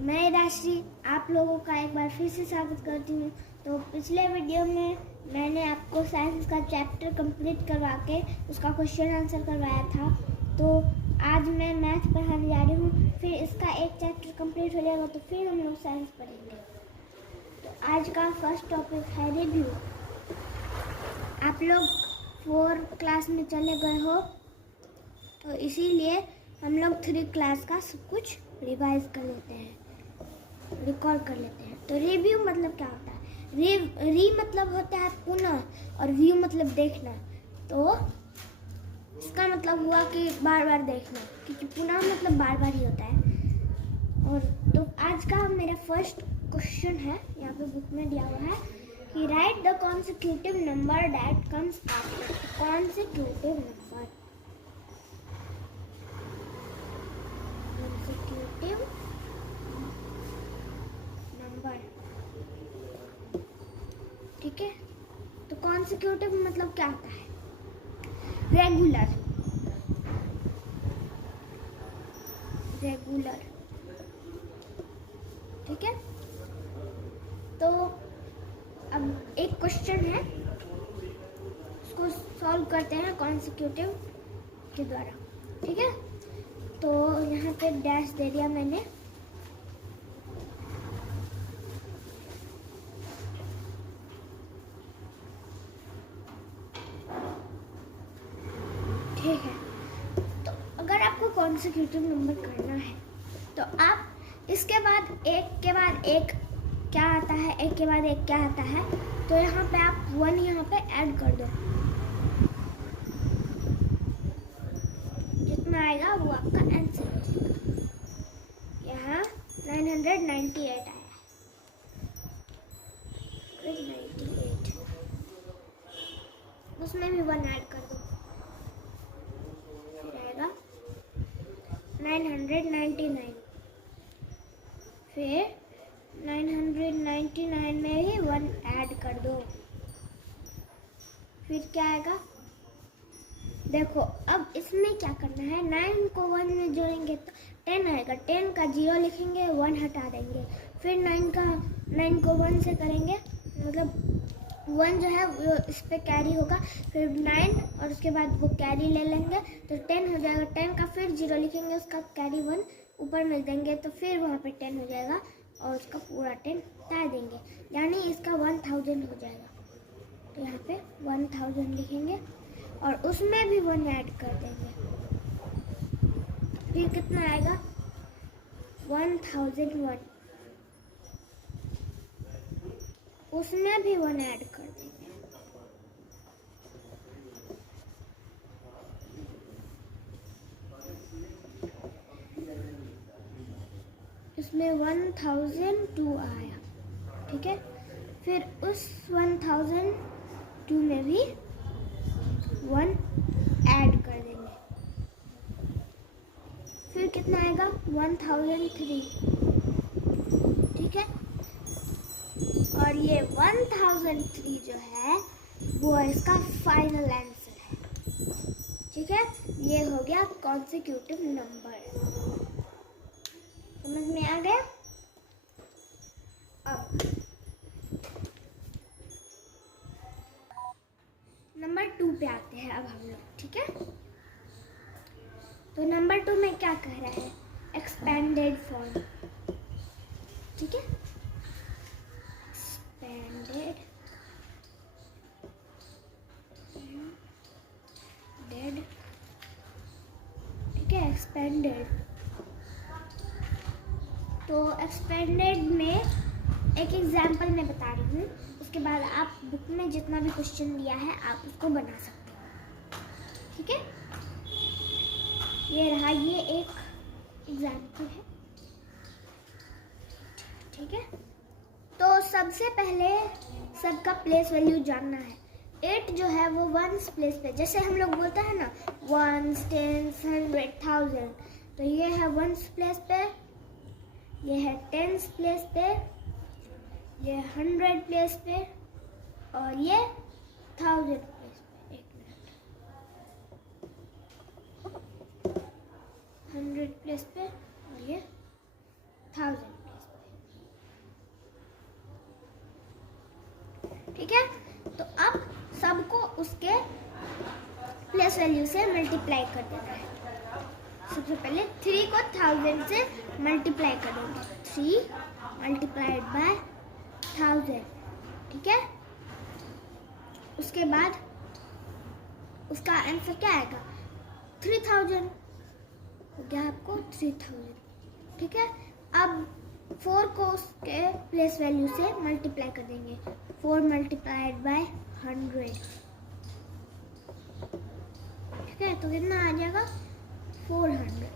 मैं राशि आप लोगों का एक बार फिर से स्वागत करती हूँ। तो पिछले वीडियो में मैंने आपको साइंस का चैप्टर कंप्लीट करवा के उसका क्वेश्चन आंसर करवाया था। तो आज मैं मैथ पढ़ाने जा रही हूँ, फिर इसका एक चैप्टर कंप्लीट हो जाएगा तो फिर हम लोग साइंस पढ़ेंगे। तो आज का फर्स्ट टॉपिक है रिव्यू। आप लोग 4 क्लास में चले गए हो, तो इसीलिए हम लोग 3 क्लास का सब कुछ रिवाइज कर लेते हैं, रिकॉर्ड कर लेते हैं। तो रिव्यू मतलब क्या होता है? री मतलब होता है पुनः, और व्यू मतलब देखना। तो इसका मतलब हुआ कि बार बार देखना, क्योंकि पुनः मतलब बार बार ही होता है। और तो आज का मेरा फर्स्ट क्वेश्चन है, यहाँ पे बुक में दिया हुआ है कि right the consecutive number that comes after. Consecutive number, consecutive number, ठीक है। तो कॉन्सिक्यूटिव मतलब क्या होता है? रेगुलर, रेगुलर, ठीक है। तो अब एक क्वेश्चन है, उसको सॉल्व करते हैं कॉन्सिक्यूटिव के द्वारा, ठीक है। तो यहाँ पे डैश दे दिया मैंने। ठीक है, तो अगर आपको कॉन्सिक्यूटिव नंबर करना है तो आप इसके बाद एक के बाद एक क्या आता है, एक के बाद एक क्या आता है, तो यहाँ पे आप 1 यहाँ पे ऐड कर दो। जितना आएगा वो आपका आंसर हो जाएगा। यहाँ 998 आया है, 98, उसमें भी 1 ऐड कर दो, फिर आएगा 999। फिर 999 में ही 1 ऐड कर दो, फिर क्या आएगा? देखो अब इसमें क्या करना है, 9 को 1 में जोड़ेंगे तो 10 आएगा। 10 का 0 लिखेंगे, 1 हटा देंगे। फिर 9 को 1 से करेंगे, मतलब 1 जो है वो इस पे कैरी होगा। फिर 9 और उसके बाद वो कैरी ले लेंगे तो 10 हो जाएगा। 10 का फिर 0 लिखेंगे, उसका कैरी 1 ऊपर मिल देंगे तो फिर वहाँ पे 10 हो जाएगा, और उसका पूरा 10 हटा देंगे, यानी इसका 1000 हो जाएगा। तो यहाँ पे 1000 लिखेंगे और उसमें भी 1 ऐड कर देंगे, फिर कितना आएगा? 1001, उसमें भी 1 ऐड कर देंगे, इसमें 1002 आया, ठीक है। फिर उस 1002 में भी 1 ऐड कर देंगे, फिर कितना आएगा? 1003, ठीक है। और ये 1003 जो है वो इसका फाइनल आंसर है, ठीक है। ये हो गया कॉन्सिक्यूटिव नंबर। समझ में आ गया? अब नंबर 2 पे आते हैं अब हम लोग, ठीक है। तो नंबर 2 में क्या कह रहा है? एक्सपेंडेड फॉर्म, ठीक है। एक्सपेंडेड, डेड, ठीक है। एक्सपेंडेड, तो एक्सपेंडेड में एक एग्जाम्पल मैं बता रही हूँ, उसके बाद आप बुक में जितना भी क्वेश्चन दिया है आप उसको बना सकते हो, ठीक है। ये रहा, ये एक एग्जाम्पल है, ठीक है। तो सबसे पहले सबका प्लेस वैल्यू जानना है। 8 जो है वो 1s प्लेस पे, जैसे हम लोग बोलते हैं ना 1s, 10s, 100, 1000, तो ये है 1s प्लेस पे, ये है 10s प्लेस पे, ये 100 प्लेस पे, और ये 1000 प्लेस पे। एक मिनट, 100 प्लेस पे और ये 1000 प्लेस प्लेस वैल्यू से मल्टीप्लाई कर देना है। सबसे पहले 3 को 1000 से मल्टीप्लाई कर देंगे। 3 मल्टीप्लाइड बाय 1000, ठीक है। उसके बाद उसका आंसर क्या आएगा? 3000 हो गया आपको 3000, ठीक है। अब 4 को उसके प्लेस वैल्यू से मल्टीप्लाई कर देंगे। 4 मल्टीप्लाइड बाय 100, ठीक है। तो कितना आ जाएगा? 400।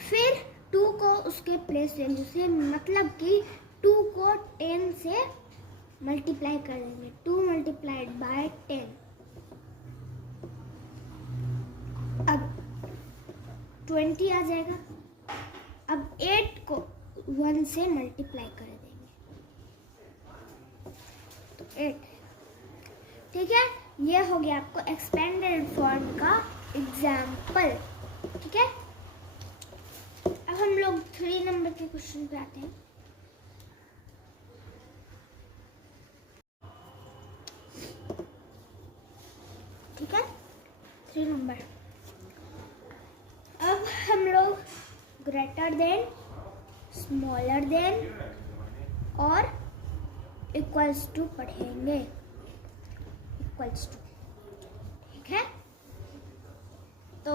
फिर 2 को उसके प्लेस वैल्यू से, मतलब कि 2 को 10 से मल्टीप्लाई कर देंगे। 2 मल्टीप्लाइड बाय 10, अब 20 आ जाएगा। अब 8 को 1 से मल्टीप्लाई कर देंगे तो 8, ठीक है। ये हो गया आपको एक्सपेंडेड फॉर्म का एग्जाम्पल, ठीक है। अब हम लोग 3 नंबर के क्वेश्चन पे आते हैं। ठीक है, 3 नंबर। अब हम लोग ग्रेटर देन, स्मॉलर देन और इक्वल्स टू पढ़ेंगे। इक्वल्स टू, ठीक है। तो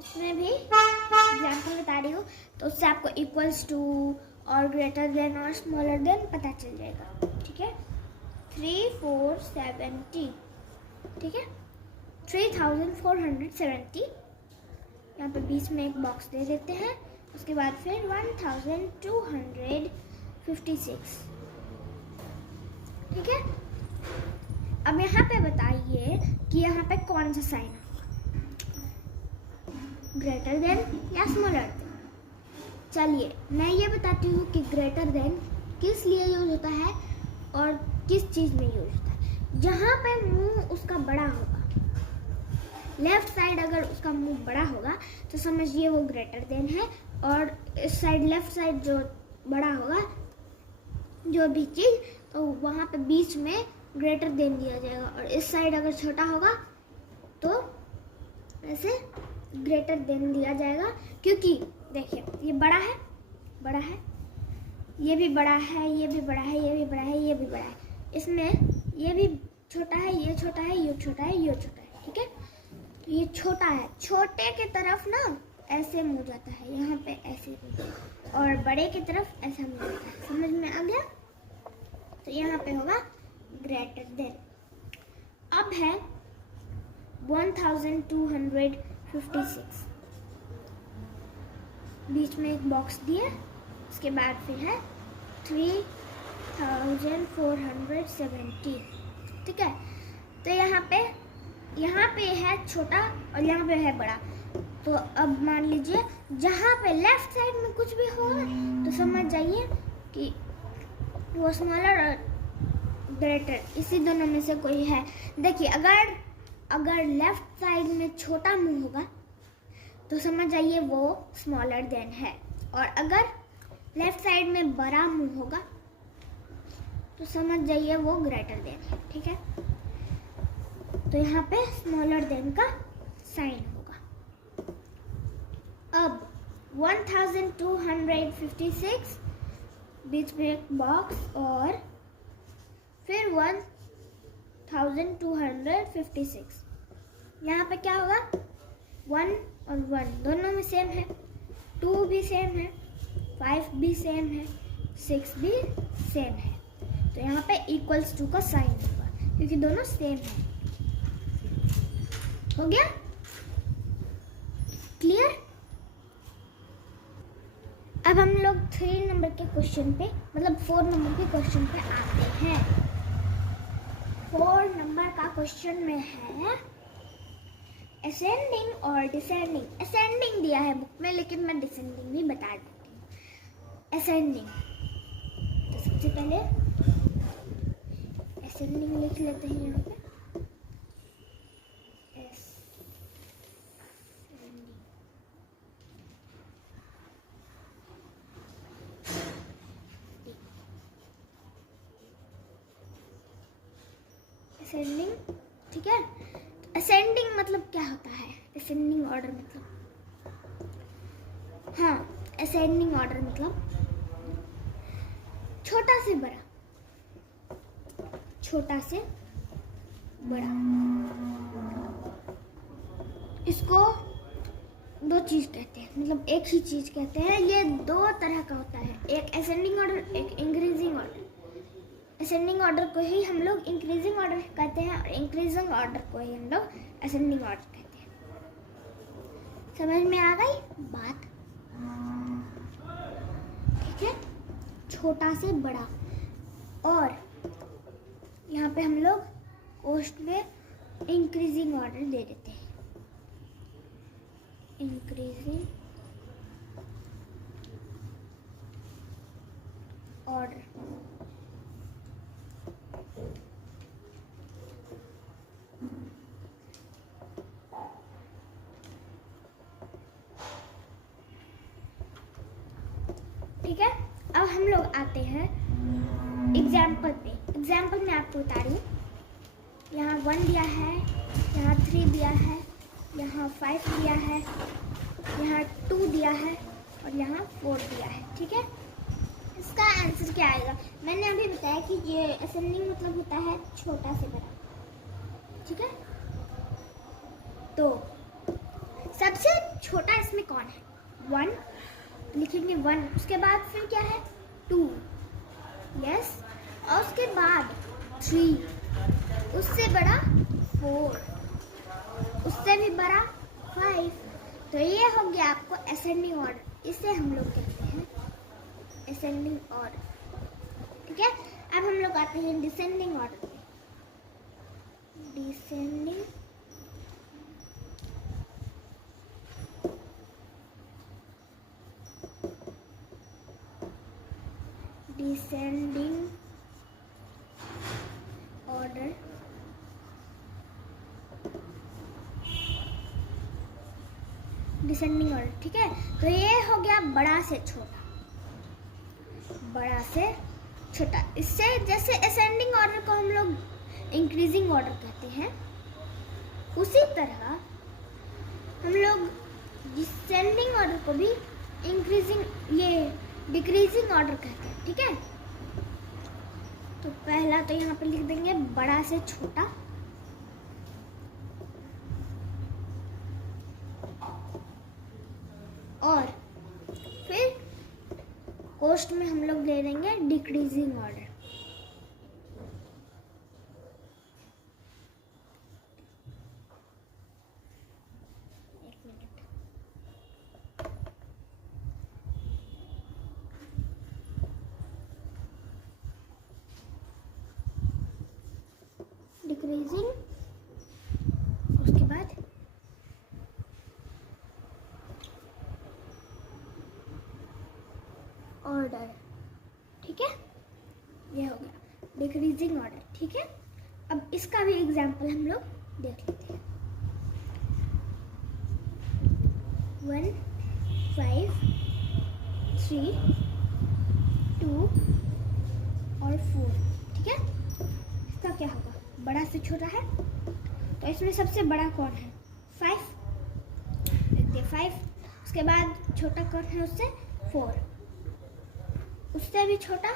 इसमें भी एग्जाम्पल बता रही हूँ, तो उससे आपको इक्वल्स टू और ग्रेटर देन और स्मॉलर देन पता चल जाएगा, ठीक है। 3470, ठीक है। 3470, यहाँ पे बीच में एक बॉक्स दे देते हैं। उसके बाद फिर 1256, ठीक है। अब यहाँ पे बताइए कि यहाँ पे कौन सा साइन है, ग्रेटर देन या स्मॉलर देन। चलिए मैं ये बताती हूँ कि ग्रेटर देन किस लिए यूज होता है और किस चीज़ में यूज होता है। जहाँ पे मुंह उसका बड़ा होगा, लेफ्ट साइड अगर उसका मुंह बड़ा होगा तो समझिए वो ग्रेटर देन है, और इस साइड लेफ्ट साइड जो बड़ा होगा जो भी चीज़, तो वहाँ पे बीच में ग्रेटर देन दिया जाएगा। और इस साइड अगर छोटा होगा तो ऐसे ग्रेटर देन दिया जाएगा, क्योंकि देखिए ये बड़ा है, ये भी बड़ा है, ये भी बड़ा है, ये भी बड़ा है, ये भी बड़ा है। इसमें ये भी छोटा है, ये छोटा है, ये छोटा है, ये छोटा है, ठीक है। तो ये छोटा है, छोटे की तरफ ना ऐसे मुंह जाता है, यहाँ पे ऐसे, और बड़े की तरफ ऐसा मुंह जाता है। समझ में आ गया? तो यहाँ पे होगा ग्रेटर देन। अब है 1256, बीच में एक बॉक्स दिया, उसके बाद फिर है 3470, ठीक है। तो यहाँ पे है छोटा और यहाँ पे है बड़ा। तो अब मान लीजिए जहाँ पे लेफ्ट साइड में कुछ भी होगा तो समझ जाइए कि वो स्मॉलर और ग्रेटर, इसी दोनों में से कोई है। देखिए अगर लेफ्ट साइड में छोटा मुंह होगा तो समझ जाइए वो स्मॉलर देन है, और अगर लेफ्ट साइड में बड़ा मुंह होगा तो समझ जाइए वो ग्रेटर देन है, ठीक है। तो यहाँ पे स्मॉलर देन का साइन होगा। अब 1256, बीच में एक बॉक्स, और फिर 1256, यहाँ पे क्या होगा? 1 और 1 दोनों में सेम है, 2 भी सेम है, 5 भी सेम है, 6 भी सेम है। तो यहाँ पे इक्वल्स टू का साइन होगा, क्योंकि दोनों सेम है। हो गया क्लियर? अब हम लोग 3 नंबर के क्वेश्चन पे, मतलब 4 नंबर के क्वेश्चन पे आते हैं। 4 नंबर का क्वेश्चन में है असेंडिंग और डिसेंडिंग। असेंडिंग दिया है बुक में, लेकिन मैं डिसेंडिंग भी बता देती हूँ। असेंडिंग, तो सबसे पहले असेंडिंग लिख लेते हैं यहाँ पे। असेंडिंग, ठीक है। असेंडिंग मतलब क्या होता है? असेंडिंग ऑर्डर मतलब, हाँ, असेंडिंग ऑर्डर मतलब छोटा से बड़ा, छोटा से बड़ा। इसको दो चीज कहते हैं, मतलब एक ही चीज कहते हैं। ये दो तरह का होता है, एक असेंडिंग ऑर्डर, एक इंक्रीजिंग ऑर्डर। असेंडिंग ऑर्डर को ही हम लोग इंक्रीजिंग ऑर्डर कहते हैं और इंक्रीजिंग ऑर्डर को ही हम लोग असेंडिंग ऑर्डर कहते हैं। समझ में आ गई बात? ठीक है, छोटा से बड़ा। और यहाँ पे हम लोग कोष्ठ में इंक्रीजिंग ऑर्डर दे देते हैं, इंक्रीजिंग ऑर्डर। ठीक है, अब हम लोग आते हैं एग्जाम्पल पे। एग्जाम्पल में आपको बता रही हूँ, यहाँ 1 दिया है, यहाँ 3 दिया है, यहाँ 5 दिया है, यहाँ 2 दिया है और यहाँ 4 दिया है। ठीक है, इसका आंसर क्या आएगा? मैंने अभी बताया कि ये असेंडिंग मतलब होता है छोटा से बड़ा। ठीक है, तो सबसे छोटा इसमें कौन है? 1 लिखेंगे 1, उसके बाद फिर क्या है? 2, यस, और उसके बाद 3, उससे बड़ा 4, उससे भी बड़ा 5। तो ये हो गया आपको असेंडिंग ऑर्डर। इसे हम लोग कहते हैं असेंडिंग ऑर्डर। ठीक है, अब हम लोग आते हैं डिसेंडिंग ऑर्डर पे। Descending descending order descending order. ठीक है, तो ये हो गया बड़ा से छोटा, बड़ा से छोटा। इससे जैसे असेंडिंग ऑर्डर को हम लोग इंक्रीजिंग ऑर्डर कहते हैं, उसी तरह हम लोग डिसेंडिंग ऑर्डर को भी इंक्रीजिंग, ये डिक्रीजिंग ऑर्डर कहते हैं। ठीक है, तो पहला तो यहाँ पे लिख देंगे बड़ा से छोटा, और फिर कोष्ठ में हम लोग ले लेंगे डिक्रीजिंग ऑर्डर। डिक्रीजिंग, उसके बाद ऑर्डर। ठीक है, ये हो गया डिक्रीजिंग ऑर्डर। ठीक है, अब इसका भी एग्जांपल हम लोग देख लेते हैं। 1, 5, 3, 2 और 4। ठीक है, इसका क्या होगा? बड़ा से छोटा है, तो इसमें सबसे बड़ा कौन है? 5, देखते 5। उसके बाद छोटा कौन है उससे? 4, उससे भी छोटा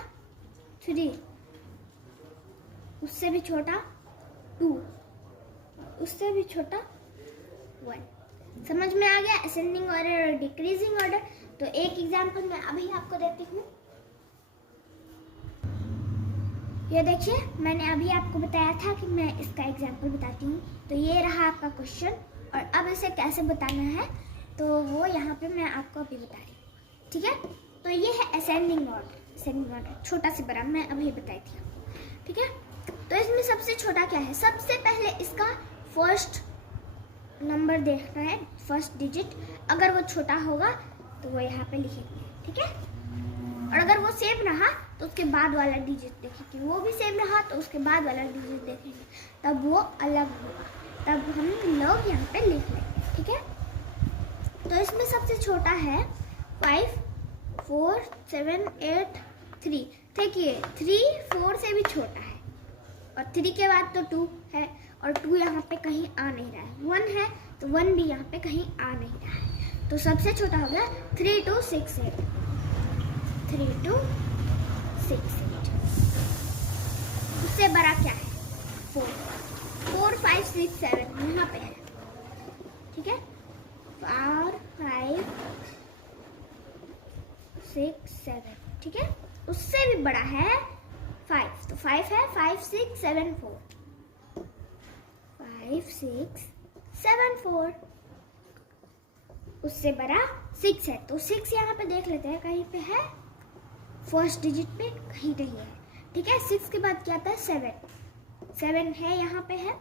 3, उससे भी छोटा 2, उससे भी छोटा 1। समझ में आ गया असेंडिंग ऑर्डर और डिक्रीजिंग ऑर्डर? तो एक एग्जांपल मैं अभी आपको देती हूँ। ये देखिए, मैंने अभी आपको बताया था कि मैं इसका एग्जांपल बताती हूँ। तो ये रहा आपका क्वेश्चन, और अब इसे कैसे बताना है तो वो यहाँ पे मैं आपको अभी बता रही हूँ। ठीक है, तो ये है असेंडिंग ऑर्डर। असेंडिंग ऑर्डर छोटा से बड़ा मैं अभी बताई थी। ठीक है, तो इसमें सबसे छोटा क्या है? सबसे पहले इसका फर्स्ट नंबर देखना है, फर्स्ट डिजिट। अगर वो छोटा होगा तो वो यहाँ पे लिखेंगे। ठीक है, और अगर वो सेम रहा तो उसके बाद वाला डिजिट देखेंगे, वो भी सेम रहा तो उसके बाद वाला डिजिट देखेंगे, तब वो अलग होगा, तब हम लोग यहाँ पे लिख लेंगे। ठीक है, तो इसमें सबसे छोटा है 5, 4, 7, 8, 3। देखिए 3 4 से भी छोटा है, और 3 के बाद तो 2 है और 2 यहाँ पे कहीं आ नहीं रहा है। 1 है तो 1 भी यहाँ पे कहीं आ नहीं रहा है। तो सबसे छोटा हो गया 3 2 6 8, 3 2 6 8। उससे बड़ा क्या है? 4 4 5 6 7 यहाँ पे है, ठीक है। 4 5 6 7, ठीक है। उससे भी बड़ा है 5, तो 5 है 5 6 7 4, 5 6 7 4। उससे बड़ा 6 है, तो 6 यहाँ पे देख लेते हैं, कहीं पे है फर्स्ट डिजिट पे, कहीं नहीं है, ठीक है। 6 के बाद क्या आता है? 7, 7 है यहाँ पे है,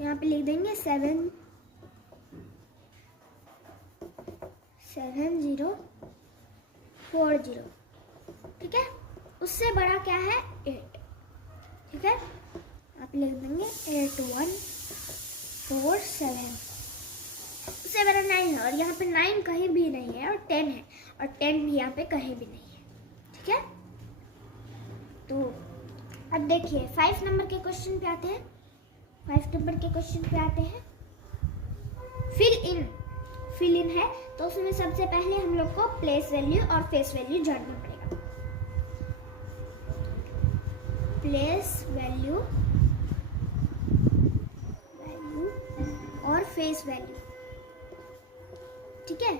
यहाँ पे लिख देंगे 7 7 0 4 0, ठीक है। उससे बड़ा क्या है? 8, ठीक है। आप लिख देंगे 8 1 4 7। उससे बड़ा 9 है और यहाँ पे 9 कहीं भी नहीं है, और 10 है और 10 भी यहाँ पे कहीं भी नहीं है, ठीक है। तो अब देखिए 5 नंबर के क्वेश्चन पे आते हैं। 5 नंबर के क्वेश्चन पे आते हैं। फिल इन है, तो उसमें सबसे पहले हम लोग को प्लेस वैल्यू और फेस वैल्यू जानना पड़ेगा। प्लेस वैल्यू और फेस वैल्यू, ठीक है।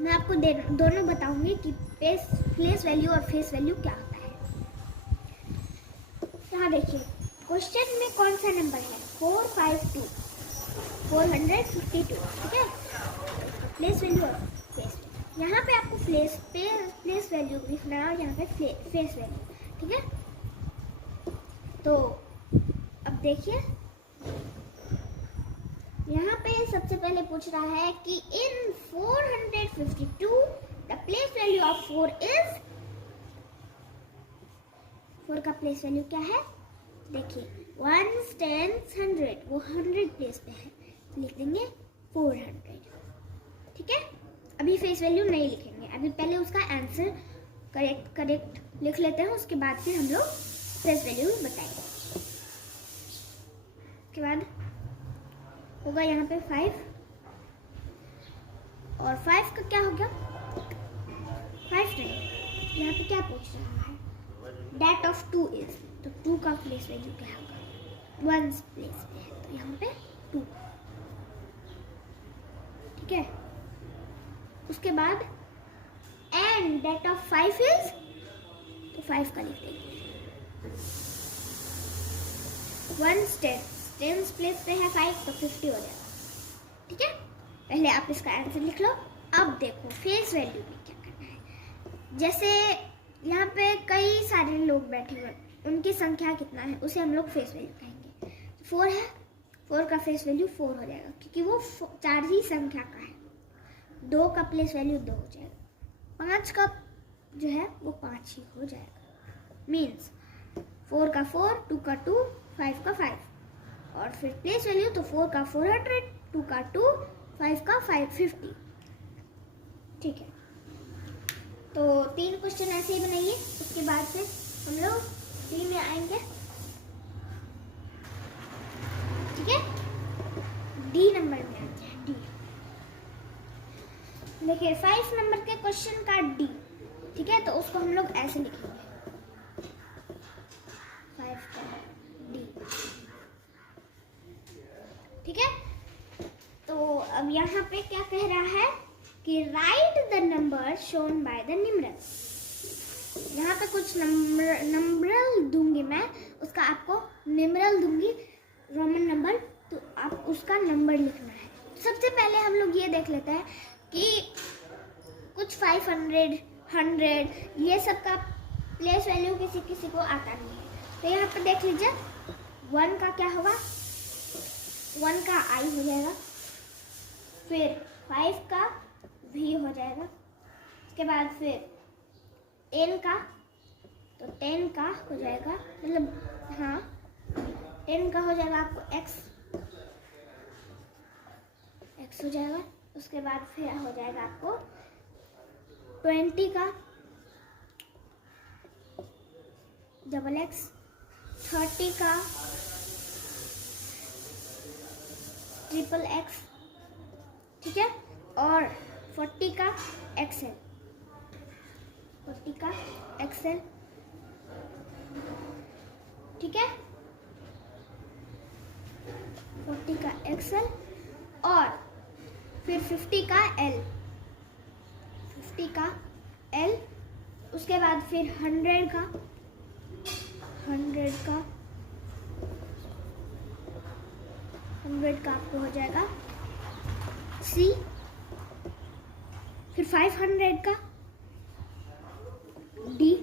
मैं आपको दोनों बताऊंगी कि प्लेस वैल्यू और फेस वैल्यू क्या होता है। यहाँ देखिए क्वेश्चन में कौन सा नंबर है? 452, 452, ठीक है। प्लेस वैल्यू और फेस वैल्यू, यहाँ पे आपको प्लेस वैल्यू लिखना है और यहाँ पे फेस वैल्यू, ठीक है। तो अब देखिए यहाँ पे सबसे पहले पूछ रहा है कि इन 452 the place value of 4 is, 4 का प्लेस वैल्यू क्या है? देखिए 1 10 100, वो 100 प्लेस पे है, तो लिख देंगे 400, ठीक है। अभी फेस वैल्यू नहीं लिखेंगे, अभी पहले उसका आंसर करेक्ट लिख लेते हैं, उसके बाद फिर हम लोग फेस वैल्यू बताएंगे। उसके बाद होगा यहाँ पे 5, और 5 का क्या हो गया? 5 नहीं, यहाँ पे क्या पूछ रहा है? डेट ऑफ 2 इज, तो 2 का प्लेस वैल्यू क्या होगा? 1 प्लेस पे है, तो यहाँ पे 2, ठीक है। उसके बाद एंड डेट ऑफ 5 इज, तो 5 का लिख देंगे। 1 10 प्लेस पे है 5, तो 50 हो जाएगा, ठीक है। पहले आप इसका आंसर लिख लो। अब देखो फेस वैल्यू में क्या करना है। जैसे यहाँ पे कई सारे लोग बैठे हुए, उनकी संख्या कितना है उसे हम लोग फेस वैल्यू कहेंगे। 4 है, 4 का फेस वैल्यू 4 हो जाएगा, क्योंकि वो 4 ही संख्या का है। 2 का प्लेस वैल्यू 2 हो जाएगा। 5 का जो है वो 5 ही हो जाएगा। मीन्स 4 का 4, 2 का 2, 5 का 5, और फिर प्लेस वैल्यू तो 4 का 400, 2 का 2, 5 का 550, ठीक है। तो 3 क्वेश्चन ऐसे ही बनाइए। उसके बाद फिर हम लोग डी में आएंगे, ठीक है। डी नंबर में आते हैं। डी देखिए 5 नंबर के क्वेश्चन का डी, ठीक है, तो उसको हम लोग ऐसे लिखेंगे 5 का डी, ठीक है। तो अब यहाँ पे क्या कह रहा है कि right the number shown by the numeral. यहाँ पे कुछ नंबरल दूंगी मैं, उसका आपको न्यूमरल दूंगी, रोमन नंबर, तो आप उसका नंबर लिखना है। सबसे पहले हम लोग ये देख लेते हैं कि कुछ 500 100 ये सब का प्लेस वैल्यू किसी किसी को आता नहीं है। तो यहाँ पे देख लीजिए 1 का क्या होगा? 1 का आई हो जाएगा, फिर 5 का भी हो जाएगा, उसके बाद फिर 10 का, तो 10 का हो जाएगा, मतलब हाँ 10 का हो जाएगा आपको x हो जाएगा। उसके बाद फिर हो जाएगा आपको 20 का, डबल एक्स, 30 का ट्रिपल एक्स, ठीक है, और 40 का एक्सएल, 40 का एक्सएल, ठीक है, 40 का एक्सएल, और फिर 50 का एल, 50 का एल, उसके बाद फिर 100 का, 100 का, 100 का आपको हो जाएगा सी, फिर 500 का डी,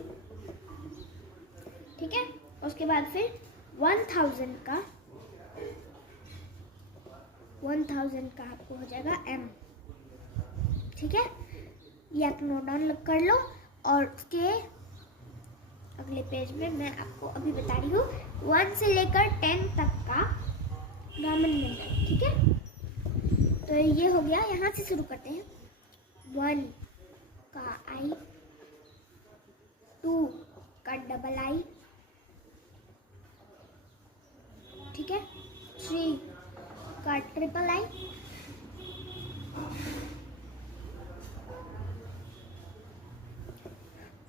ठीक है, उसके बाद फिर 1000 का, 1000 का आपको हो जाएगा एम, ठीक है, ये आप नोट डाउन कर लो। और उसके अगले पेज में मैं आपको अभी बता रही हूँ 1 से लेकर 10 तक का रोमन नंबर, ठीक है। तो ये हो गया, यहाँ से शुरू करते हैं। 1 का आई, 2 का डबल आई, ठीक है, 3 का ट्रिपल आई,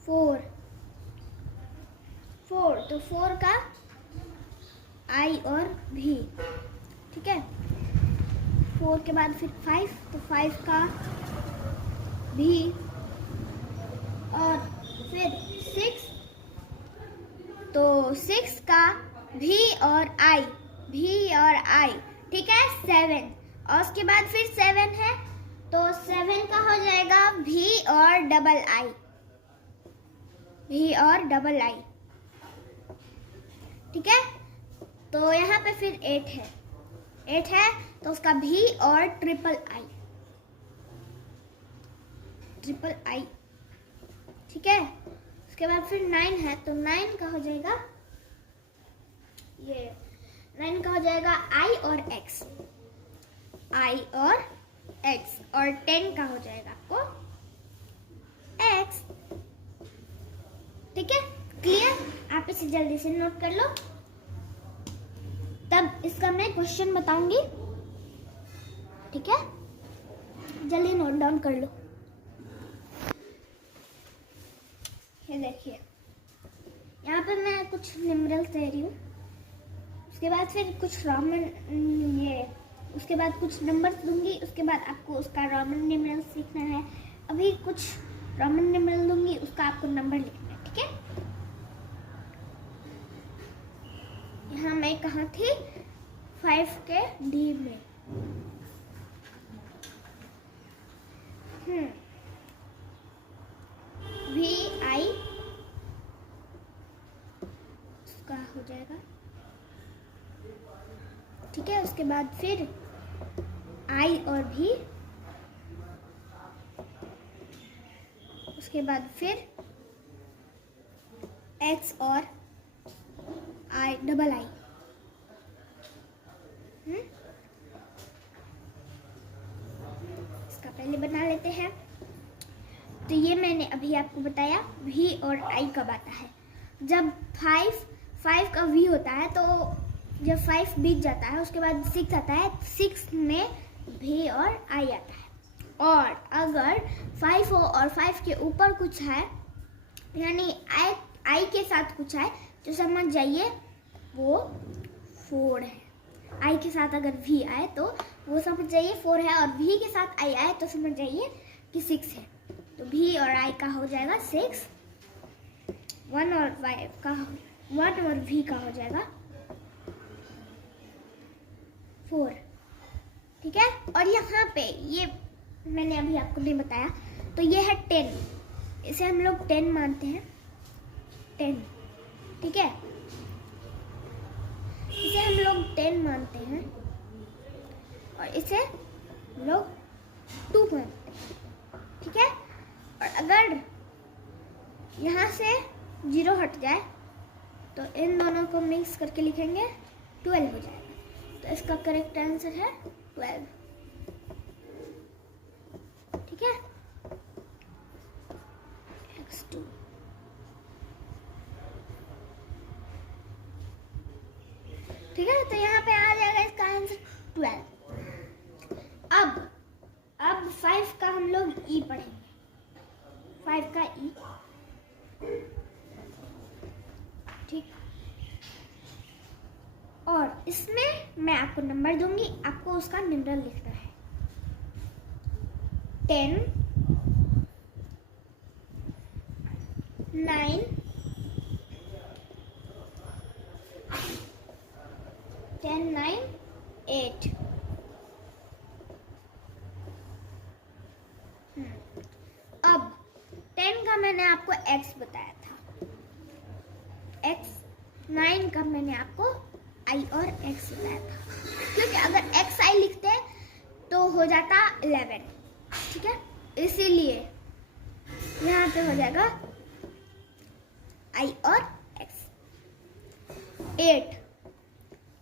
4 तो 4 का आई और भी, ठीक है, 4 के बाद फिर 5 तो 5 का भी, और फिर 6 तो 6 का भी और आई, भी और आई, ठीक है, 7 और उसके बाद फिर 7 है तो 7 का हो जाएगा भी और डबल आई, भी और डबल आई, ठीक है। तो यहाँ पे फिर 8 है, 8 है तो उसका भी और ट्रिपल आई, ट्रिपल आई, ठीक है। उसके बाद फिर 9 है तो 9 का हो जाएगा, ये 9 का हो जाएगा आई और एक्स, आई और एक्स, और 10 का हो जाएगा आपको एक्स, ठीक है, क्लियर। आप इसे जल्दी से नोट कर लो, तब इसका मैं क्वेश्चन बताऊंगी, ठीक है, जल्दी नोट डाउन कर लो। ये देखिए, यहाँ पे मैं कुछ न्यूमेरल्स दे रही हूँ, उसके बाद फिर कुछ रोमन, ये उसके बाद कुछ नंबर्स दूंगी, उसके बाद आपको उसका रोमन न्यूमेरल सीखना है। अभी कुछ रोमन न्यूमेरल दूंगी, उसका आपको नंबर लिखना है, ठीक है। यहाँ मैं कहाँ थी, 5 के डी में, वी आई उसका हो जाएगा, ठीक है। उसके बाद फिर आई और भी, उसके बाद फिर एक्स और आई, डबल आई, इसका पहले बना लेते हैं। तो ये मैंने अभी आपको बताया भी और आई कब आता है, जब 5 का वी होता है, तो जब 5 बीत जाता है उसके बाद 6 आता है, 6 में भी और आई आता है। और अगर 5 हो और 5 के ऊपर कुछ है, यानी आई के साथ कुछ है, तो समझ जाइए वो 4 है। आई के साथ अगर वी आए तो वो समझ जाइए 4 है, और वी के साथ आई आए तो समझ जाइए कि 6 है। तो भी और आई का हो जाएगा 6, 1 और वी का हो जाएगा 4, ठीक है। और यहाँ पे ये मैंने अभी आपको नहीं बताया, तो ये है 10, इसे हम लोग 10 मानते हैं, 10, ठीक है, इसे हम लोग 10 मानते हैं, और इसे हम लोग 2 मानते हैं, ठीक है। और अगर यहाँ से 0 हट जाए तो इन दोनों को मिक्स करके लिखेंगे 12 हो जाएगा। तो इसका करेक्ट आंसर है 12, ठीक है। x2 ठीक है, तो यहाँ पे आ जाएगा इसका आंसर 12। अब 5 का हम लोग ई पढ़ेंगे, 5 का ई। ठीक, और इसमें मैं आपको नंबर दूंगी, आपको उसका न्यूमरल लिखना है। 10, 9, 10, 9, 8। अब 10 का मैंने आपको x बताया था, x। 9 का मैंने आपको i और x बताया था, क्योंकि अगर x i लिखते तो हो जाता 11। ठीक है, इसीलिए यहाँ पे हो जाएगा i और x।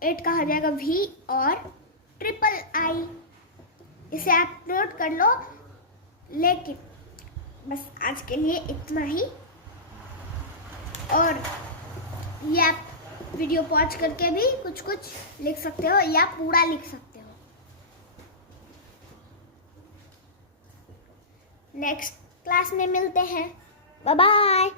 8 का हो जाएगा v और ट्रिपल i। इसे आप नोट कर लो, लेकिन बस आज के लिए इतना ही। और ये आप वीडियो पॉज करके भी कुछ कुछ लिख सकते हो या पूरा लिख सकते हो। नेक्स्ट क्लास में मिलते हैं, बाय बाय।